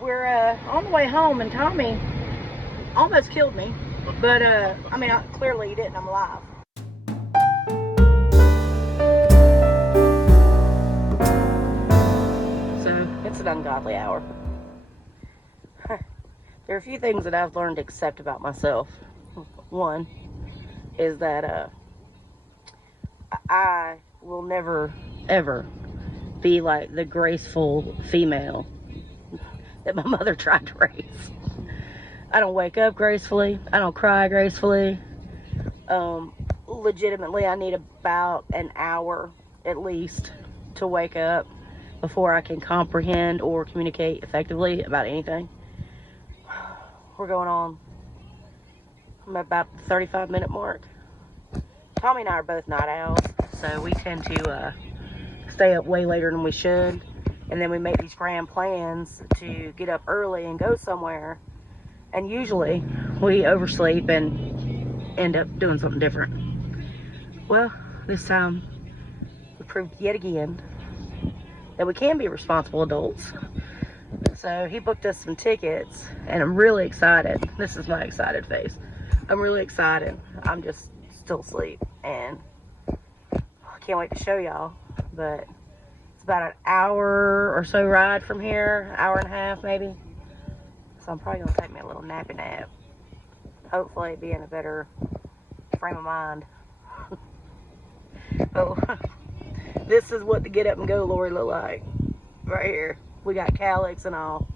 we're on the way home, and Tommy almost killed me. But, I mean, clearly he didn't. I'm alive. So, it's an ungodly hour. There are a few things that I've learned to accept about myself. One is that I will never, ever be like the graceful female that my mother tried to raise. I don't wake up gracefully. I don't cry gracefully. Legitimately, I need about an hour at least to wake up before I can comprehend or communicate effectively about anything. We're going on, I'm at about the 35-minute mark. Tommy and I are both night owls, so we tend to stay up way later than we should. And then we make these grand plans to get up early and go somewhere. And usually we oversleep and end up doing something different. Well, this time we proved yet again that we can be responsible adults. So he booked us some tickets, and I'm really excited. This is my excited face. I'm really excited. I'm just still asleep, and I can't wait to show y'all. But it's about an hour or so ride from here, hour and a half maybe. So I'm probably gonna take me a little nappy nap. Hopefully be in a better frame of mind. Oh, this is what the get up and go Lori look like right here. We got calyx and all.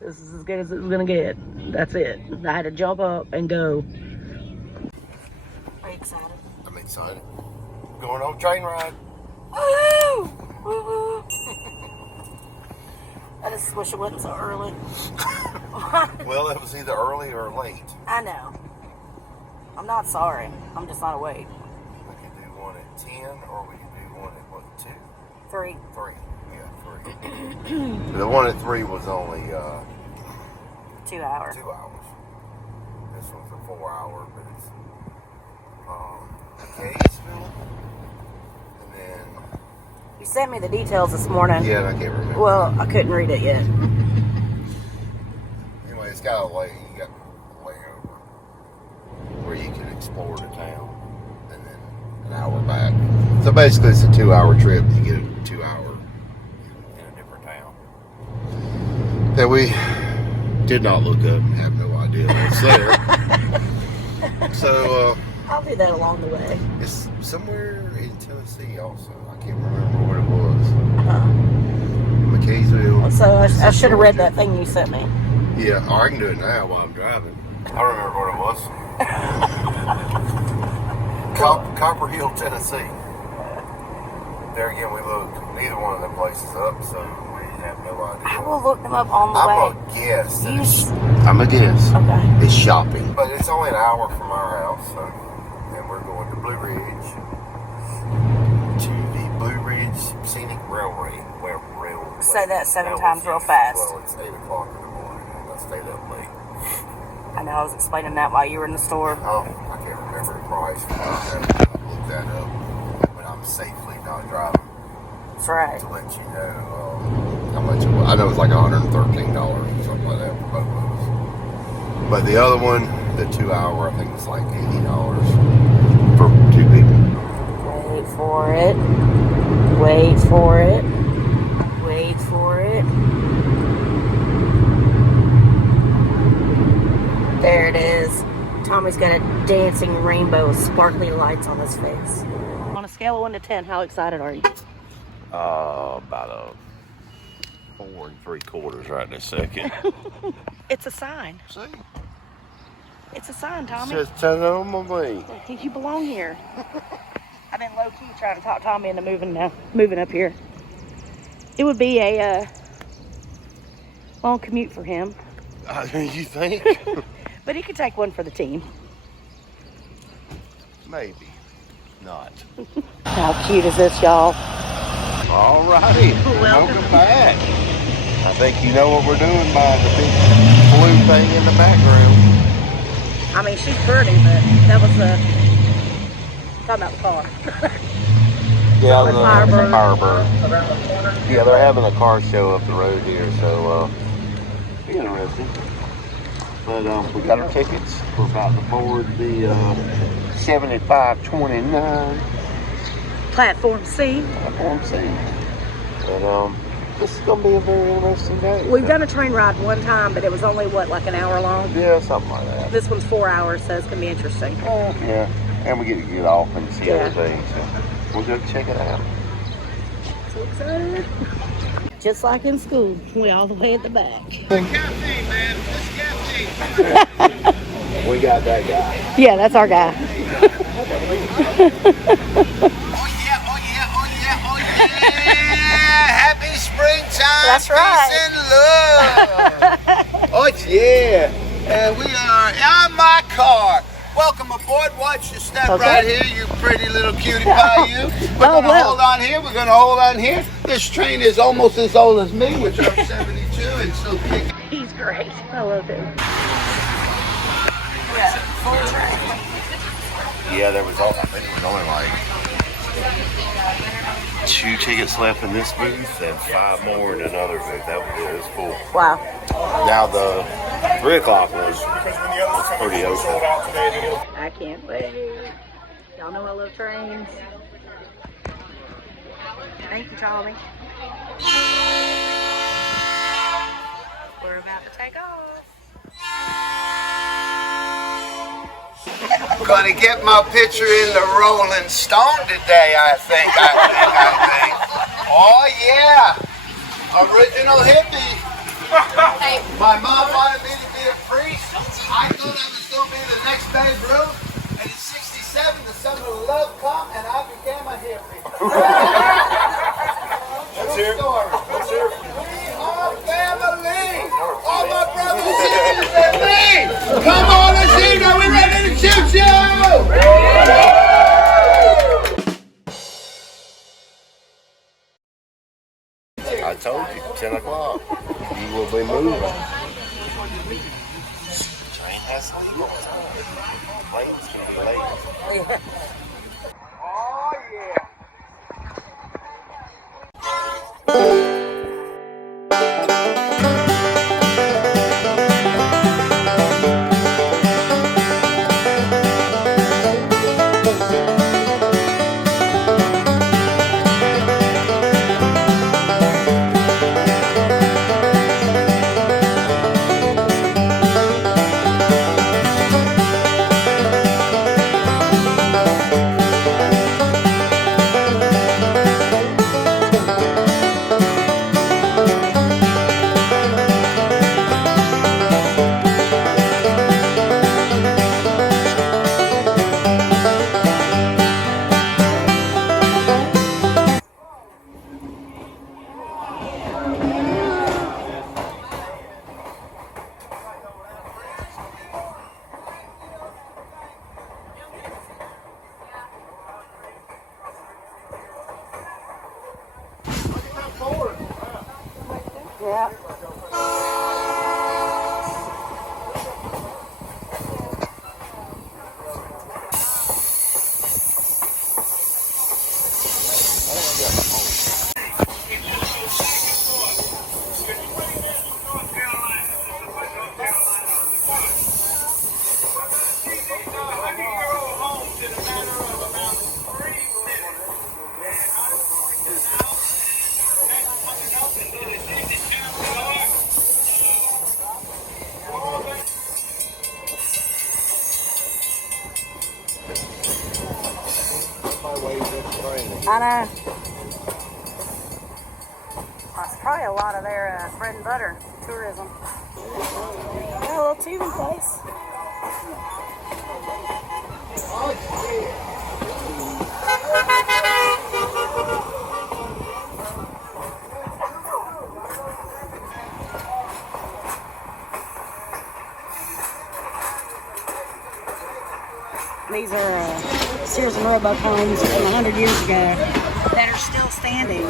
This is as good as it was gonna get. That's it. I had to jump up and go. Are you excited? I'm excited. Going on a train ride. Woo! Woo! I just wish it wasn't so early. Well, it was either early or late. I know. I'm not sorry. I'm just not awake. We could do one at 10 or we could do one at what, 2? 3. 3. Yeah, 3. The one at 3 was only 2 hours. 2 hours. This one's a 4 hour, but it's McCaysville. And then You sent me the details this morning. yeah, I can't remember. Well, I couldn't read it yet. Anyway, it's got a you got a layover where you can explore the town and then an hour back. So basically it's a 2 hour trip. You get a 2 hour in a different town. That we did not look up and have no idea what's there. So I'll do that along the way. it's somewhere in Tennessee also. I can't remember what it was. McCaysville. So I should have read that thing you sent me. Yeah, or I can do it now while I'm driving. I remember what it was. Copperhill, Tennessee. There again, we looked neither one of them places up, so we have no idea. I will look them up on the way. I'm a guess. I'm a guess. Okay. It's shopping. But it's only an hour from our house, so and we're going to Blue Ridge. To the Blue Ridge Scenic Railway. Say that 7 times real fast. Well, it's 8 o'clock in the morning, and I stayed up late. I know, I was explaining that while you were in the store. Oh, I can't remember the price. I looked that up when I'm safely not driving. That's right. To let you know how much it was. I know it's like $113 or something like that for both of us. But the other one, the 2 hour, I think it's like $80 for 2 people. Wait for it. Wait for it. Wait for it. There it is. Tommy's got a dancing rainbow of sparkly lights on his face. On a scale of 1 to 10, how excited are you? About a 4 3/4 right this second. It's a sign. See? It's a sign, Tommy. Just tell them me. You belong here. I've been low-key trying to talk Tommy into moving up here. It would be a long commute for him. You think? But he could take one for the team. Maybe. Not. How cute is this, y'all? All righty. Welcome back. I think you know what we're doing by the big blue thing in the background. I mean, she's pretty, but that was talking about the car. Yeah, the Firebird. Yeah, they're having a car show up the road here, so be interesting. But we got our tickets. We're about to board the 7529 Platform C. Platform C. And this is gonna be a very interesting day. We've done a train ride one time, but it was only what, like an hour long? Yeah, something like that. This one's 4 hours, so it's gonna be interesting. Yeah, and we get to get off and see other things. So we'll go check it out. So excited. Just like in school, we all the way at the back. Caffeine, man. This caffeine. We got that guy. Yeah, that's our guy. Oh yeah. Happy springtime. That's right. Peace and love. Oh yeah. And we are on my car. Welcome aboard. Watch your step right here, you pretty little cutie pie, you. We're going to hold on here. We're going to hold on here. This train is almost as old as me, which I'm 72 and still kicking. He's great. I love him. Yeah, there was I think there was only like 2 tickets left in this booth and 5 more in another booth. That was it. It was full. Wow. Now the 3 o'clock was pretty open. I can't wait. Y'all know I love trains. Thank you, Tommy. We're about to take off. Gonna get my picture in the Rolling Stone today, I think. Oh yeah, original hippie. My mom wanted me to be a priest. I thought I was gonna be the next Babe Ruth. And in '67, the summer of love come, and I became a hippie. Let's hear it. Let's hear it. We are family. All my brothers and sisters and me. Come on, let's see. Are we ready to chip show? I told you, 10 o'clock. You will be moving. Train has wheels. Plane's gonna be late. Oh yeah. Yeah. I know. That's probably a lot of their bread and butter tourism. Got a little tubing place. These are Sears and Roebuck homes from 100 years ago that are still standing.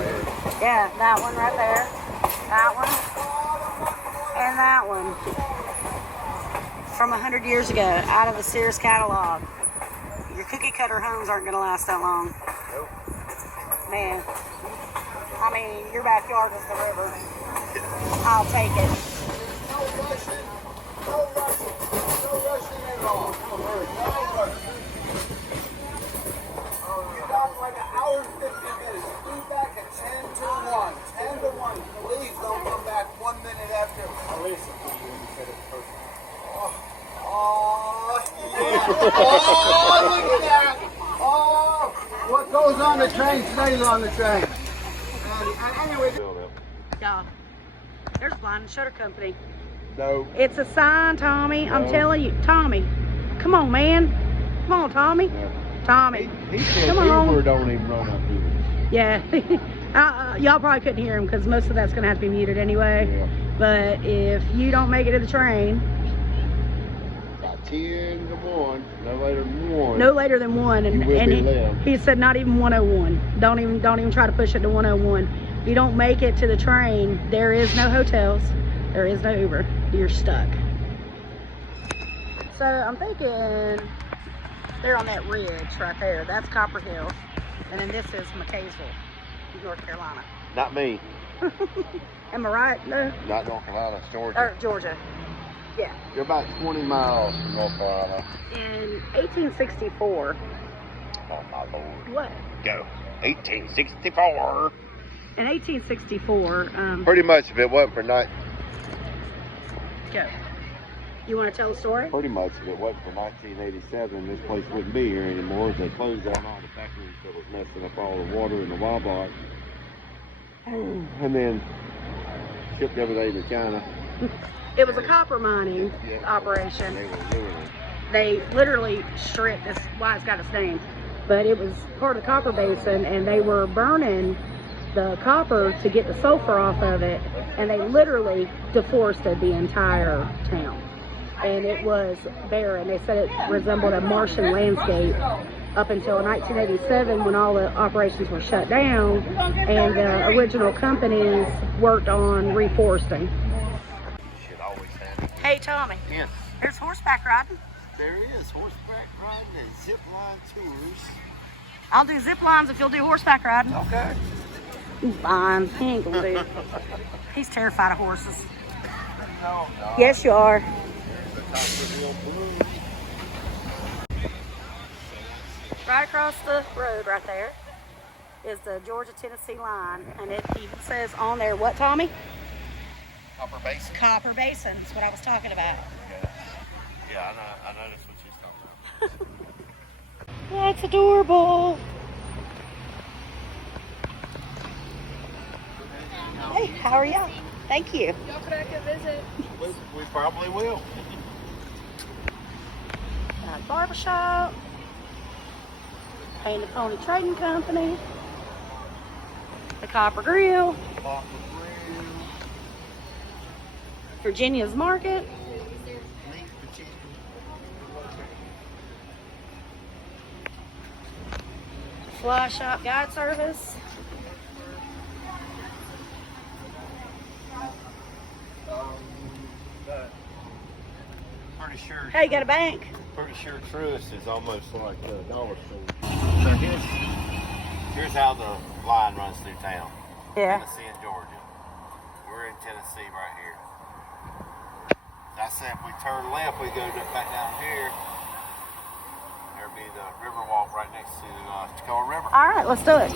Yeah, that one right there, that one, and that one. From 100 years ago, out of the Sears catalog. Your cookie cutter homes aren't going to last that long. Man, I mean, your backyard is the river. I'll take it. Oh, look at that! Oh, what goes on the train stays on the train. Anyway. Y'all, there's Blind Shutter Company. No. It's a sign, Tommy. No. I'm telling you, Tommy. Come on, man. Come on, Tommy. No. Tommy. He said Come on. Uber don't even run up here. Yeah. Y'all probably couldn't hear him because most of that's going to have to be muted anyway. Yeah. But if you don't make it to the train, About 10 to 1, no later than 1. no later than 1, and, You will be he, left. he said not even 101. Don't even try to push it to 101. If you don't make it to the train, there is no hotels, there is no Uber. You're stuck. So I'm thinking they're on that ridge right there. That's Copperhill, and then this is McCaysville, North Carolina. Not me. Am I right? No. Not North Carolina, it's Georgia. Or Georgia. Yeah. You're about 20 miles from North Carolina. In 1864. Oh my lord. What? Go. 1864. In 1864. Pretty much if it wasn't for Go. You want to tell the story? Pretty much if it wasn't for 1987, this place wouldn't be here anymore. They closed down all the factories that was messing up all the water in the wildlife. And then shipped everything to China. It was a copper mining operation. They were ruining it. They literally stripped, that's why it's got its name, but it was part of the copper basin, and they were burning the copper to get the sulfur off of it, and they literally deforested the entire town. And it was barren. They said it resembled a Martian landscape up until 1987 when all the operations were shut down and the original companies worked on reforesting. Should always have it. Hey Tommy, Yes. there's horseback riding. There is horseback riding and zip line tours. I'll do zip lines if you'll do horseback riding. Okay. Fine, he ain't gonna do it. He's terrified of horses. No. Yes, you are. The Copperhill Blue. Right across the road right there is the Georgia-Tennessee line, and it even says on there, what, Tommy? Copper Basin. Copper Basin is what I was talking about. Okay. Yeah, I noticed what you was talking about. That's adorable. Hey, how are y'all? Thank you. Y'all back a visit. We probably will. Barbershop. Painted Pony Trading Company. The Copper Grill. Copper Grill. Virginia's Market. Fly Shop Guide Service. Pretty sure. Hey, you got a bank? Pretty sure Truist is almost like a dollar store. So here's how the line runs through town. Yeah. Tennessee and Georgia. We're in Tennessee right here. I said if we turn left, we go back down here. There'll be the river walk right next to Tacoma River. All right, let's do it.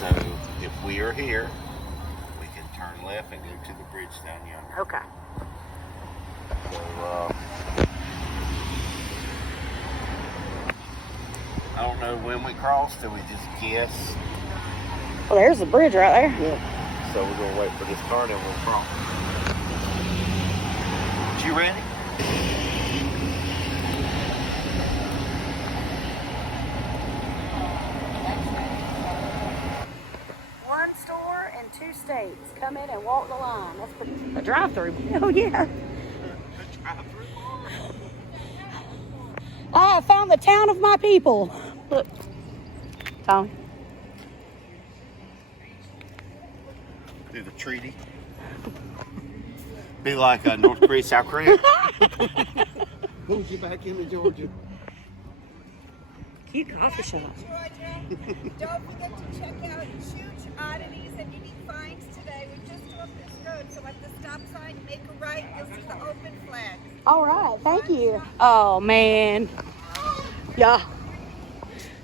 So if we are here, we can turn left and go to the bridge down yonder. Okay. So, I don't know when we crossed, did we just guess? Well, there's the bridge right there. Yeah. So we're gonna wait for this car and then we'll cross. You ready? One store in 2 states. Come in and walk the line. That's a drive-through. Oh yeah. I found the town of my people. Look, Tommy. Do the treaty. Be like North Korea, South Korea. Move you back into Georgia. Cute coffee shop. Don't forget to check out huge oddities and unique finds today. We just up this road, so at the stop sign, make a right, you'll see the open flag. All right, thank you. Oh man, yeah,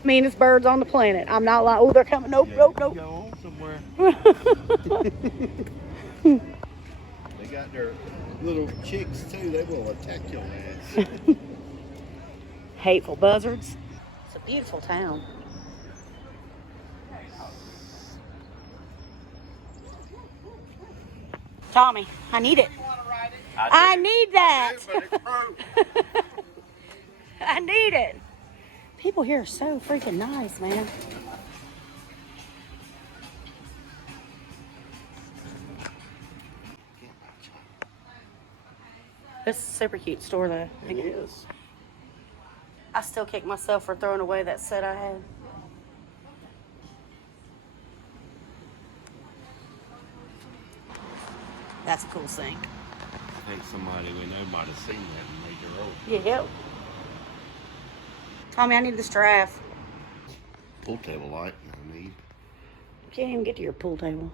meanest birds on the planet. I'm not like, oh, they're coming. Nope, nope, nope. Go on somewhere. They got got their little chicks too. They will attack your ass. Hateful buzzards. It's a beautiful town. Tommy, I need it. I need that. I need it. People here are so freaking nice, man. This is a super cute store, though. It is. I still kick myself for throwing away that set I had. That's a cool sink. I think somebody we know might have seen that and made their own. Yeah. Tommy, I need this giraffe. Pool table light, I need. Can't even get to your pool table.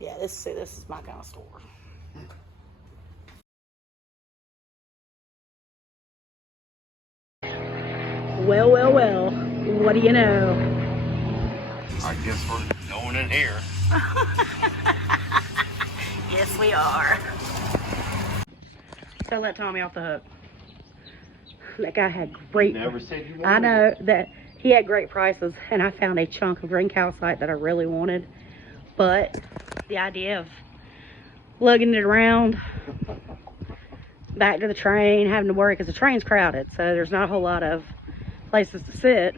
Yeah, this is my kind of store. Well, well, well. What do you know? I guess we're going in here. Yes, we are. So let Tommy off the hook. That guy had great. Never said you wanted. I know that he had great prices, and I found a chunk of green calcite that I really wanted. But the idea of lugging it around back to the train, having to worry because the train's crowded, so there's not a whole lot of places to sit.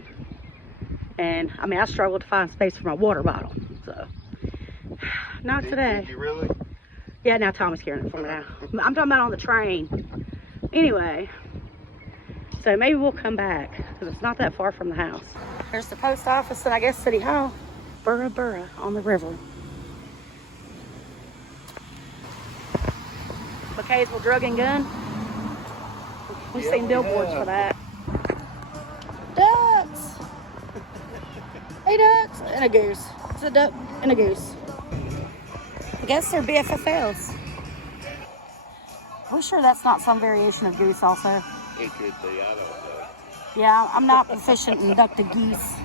And I mean, I struggled to find space for my water bottle, so not today. Did you really? Yeah, now Tommy's carrying it for me now. I'm talking about on the train. Anyway, so maybe we'll come back because it's not that far from the house. There's the post office and I guess City Hall. Burra on the river. McCaysville Drug and Gun. We've seen billboards for that. Ducks! Hey, ducks! And a goose. It's a duck and a goose. I guess they're BFFLs. We're sure that's not some variation of goose also. It could be, I don't know. Yeah, I'm not proficient in duck to geese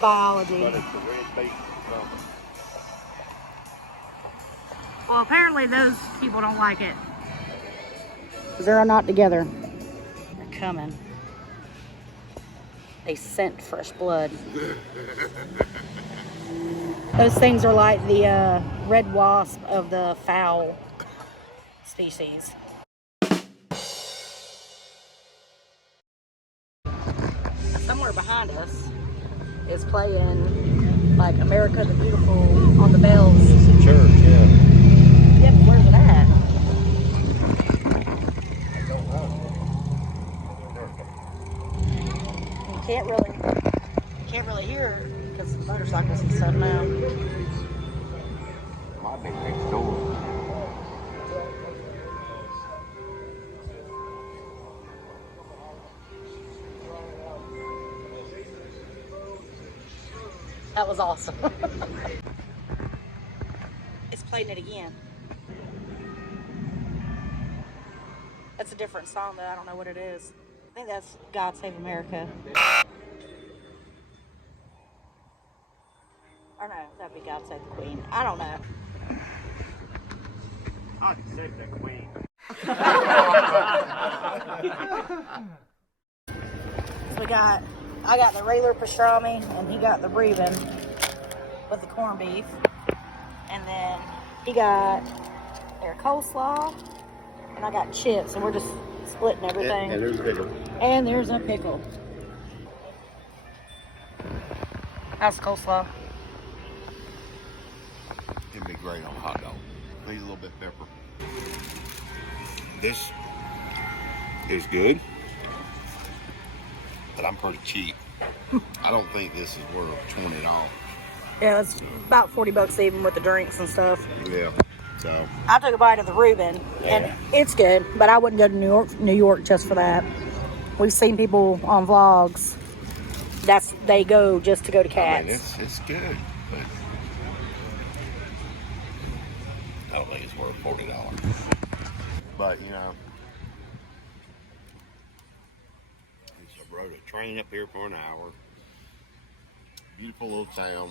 biology. But it's a red beak or something. Well, apparently those people don't like it. Because they're not together. They're coming. They scent fresh blood. Those things are like the red wasp of the fowl species. Somewhere behind us is playing like America the Beautiful on the bells. It's a church, yeah. Yeah, but where's it at? You can't really hear because the motorcycles and stuff now. Might be next door. That was awesome. It's playing it again. That's a different song, though. I don't know what it is. I think that's God Save America. Or no, that'd be God Save the Queen. I don't know. I'd save the queen. So I got the regular pastrami, and he got the Reuben with the corned beef. And then he got their coleslaw, and I got chips, and we're just splitting everything. And there's a pickle. And there's a pickle. How's the coleslaw? It'd be great on a hot dog. Need a little bit of pepper. This is good, but I'm pretty cheap. I don't think this is worth $20. Yeah, it's about $40 even with the drinks and stuff. Yeah. So I took a bite of the Reuben, and it's good, but I wouldn't go to New York just for that. We've seen people on vlogs. They go just to go to Katz. I mean, it's good, but I don't think it's worth $40. But you know, I rode a train up here for an hour. Beautiful little town.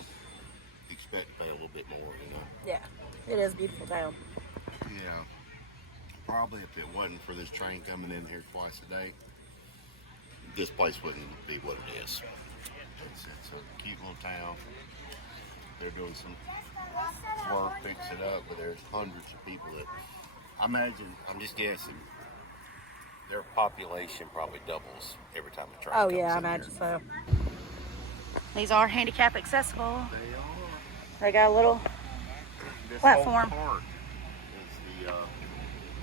Expect to pay a little bit more, you know. Yeah, it is a beautiful town. Yeah. Probably if it wasn't for this train coming in here twice a day, this place wouldn't be what it is. It's a cute little town. They're doing some work, fix it up, but there's hundreds of people that, I imagine, I'm just guessing, their population probably doubles every time the train comes in. Oh yeah, I imagine so. These are handicap accessible. They are. They got a little This platform. whole part is the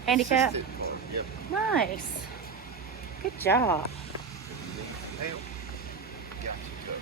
handicap. assisted part. Yep. Nice. Good job. Help. Got you covered.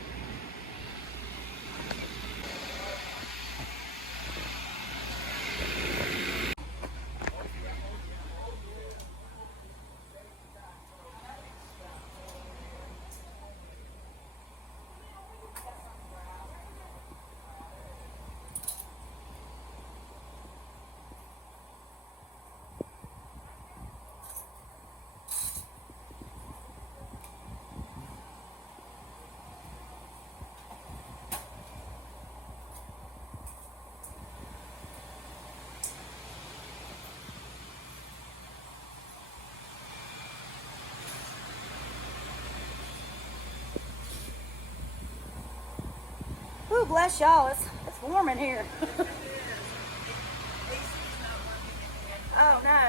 Ooh, bless y'all. It's warm in here. Oh no.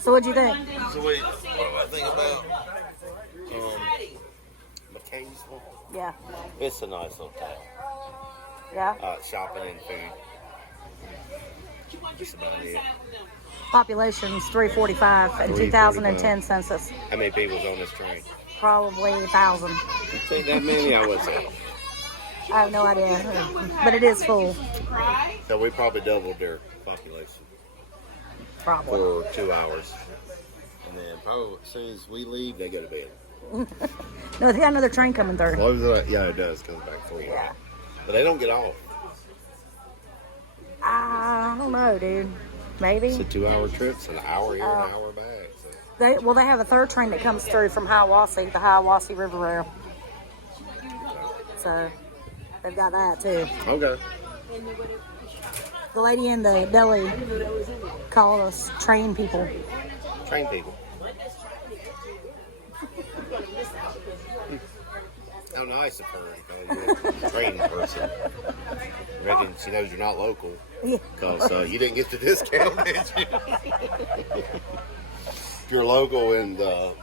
So what'd you think? So wait, what do I think about McCaysville? Yeah. It's a nice little town. Yeah. Shopping and food. Just about it. Population's 345 and 2010 census. How many people's on this train? Probably 1,000. You think that many? I would say. I have no idea, but it is full. So we probably doubled their population Probably. for 2 hours. And then probably as soon as we leave, they go to bed. No, they got another train coming through. Yeah, it does. Comes back for you. Yeah. But they don't get off. I don't know, dude. Maybe. It's a 2 hour trip. It's an hour here, an hour back. So. They have a third train that comes through from Hiawassee, the Hiawassee River Rail. So they've got that too. Okay. The lady in the deli called us train people. Train people. How nice of her to call you a train person. I reckon she knows you're not local. Yeah. Because you didn't get the discount, did you? If you're local in the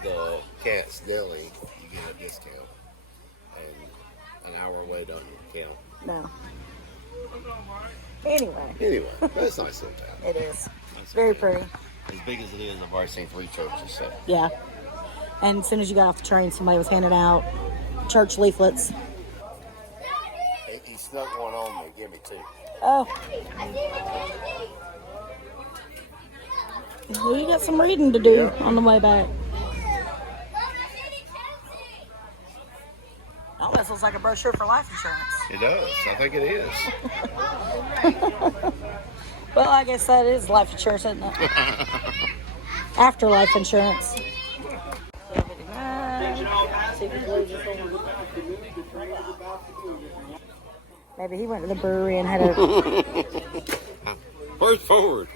Katz Deli, you get a discount. And an hour away doesn't count. No. Anyway, That's a nice little town. it is. Very pretty. As big as it is, I've already seen 3 churches. So. Yeah. And as soon as you got off the train, somebody was handing out church leaflets. He snuck one on me. Give me 2. Oh. Well, you got some reading to do on the way back. Oh, this looks like a brochure for life insurance. It does. I think it is. Well, I guess that is life insurance, isn't it? Afterlife insurance. Maybe he went to the brewery and had a... Push forward.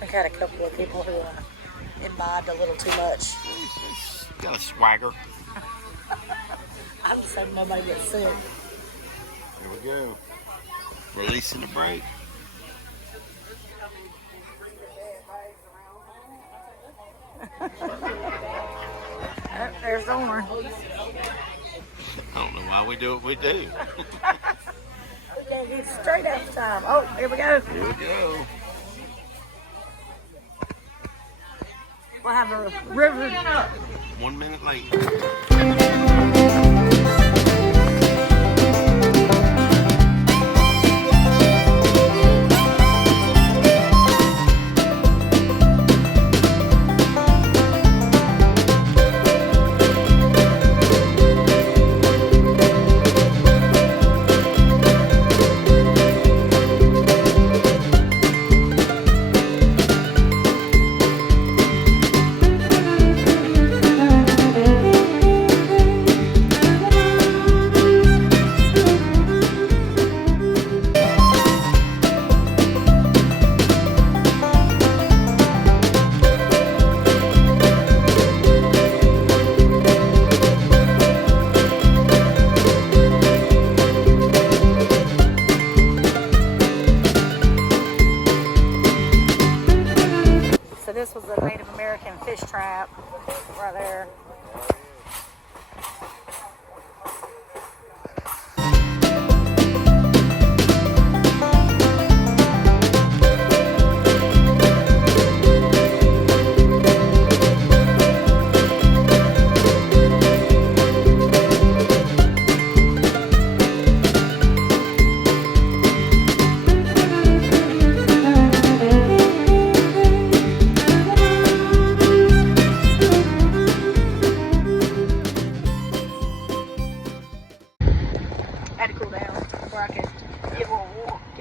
We had a couple of people who imbibed a little too much. Got a swagger. I'm just hoping nobody gets sick. Here we go. Releasing the brake. Oh, there's the horn. I don't know why we do what we do. We gotta get straight up time. Oh, here we go. Here we go. We'll have a river. 1 minute late.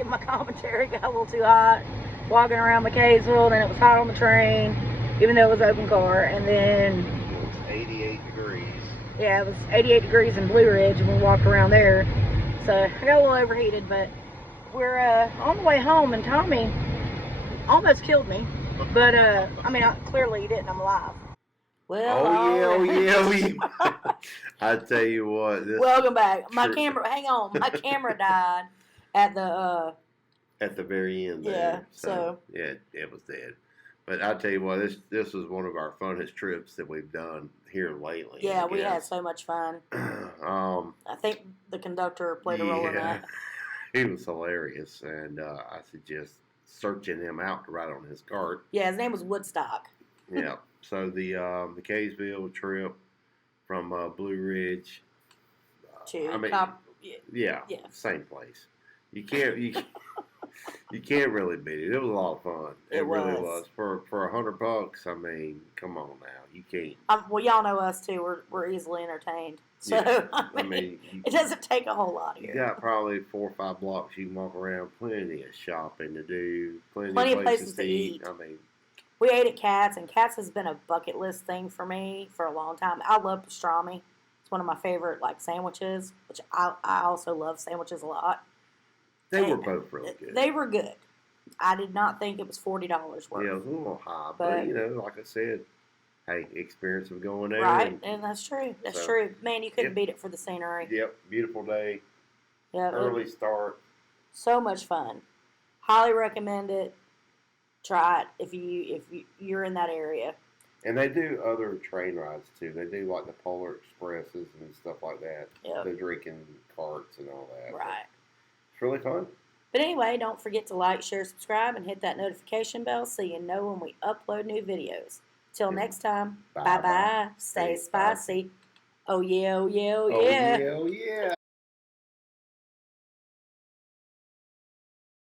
Maybe my commentary got a little too hot. Walking around McCaysville, then it was hot on the train, even though it was open car. And then It was 88 degrees. yeah, it was 88 degrees in Blue Ridge, and we walked around there. So I got a little overheated, but we're on the way home, and Tommy almost killed me. But I mean, clearly he didn't. I'm alive. Well, Oh yeah. I tell you what. Welcome back. My camera. Hang on. My camera died at the very end. Yeah. There. So yeah, it was dead. But I tell you what, this was one of our funnest trips that we've done here lately. Yeah, we had so much fun. I think the conductor played a role in that. He was hilarious, and I suggest searching him out to ride on his cart. Yeah, his name was Woodstock. Yeah. So the McCaysville trip from Blue Ridge to yeah, same place. You can't really beat it. It was a lot of fun. It really was for $100. I mean, come on now, you can't. Well, y'all know us too. We're easily entertained. So yeah. I mean it doesn't take a whole lot here. You got probably 4 or 5 blocks you can walk around. Plenty of shopping to do. Plenty of places to eat. I mean. We ate at Katz, and Katz has been a bucket list thing for me for a long time. I love pastrami. It's one of my favorite sandwiches, which I also love sandwiches a lot. They were both really good. They were good. I did not think it was $40 worth. Yeah, it was a little high, but like I said, hey, experience of going there. Right, and that's true. That's true. Man, you couldn't beat it for the scenery. Yep, beautiful day. Yeah, early start. So much fun. Highly recommend it. Try it if you're in that area. And they do other train rides too. They do like the Polar Expresses and stuff like that. Yep. The drinking carts and all that. Right. It's really fun. But anyway, don't forget to like, share, subscribe, and hit that notification bell so you know when we upload new videos. Till next time, bye-bye. Stay spicy. Oh yeah, oh yeah, oh yeah. Oh yeah, oh yeah.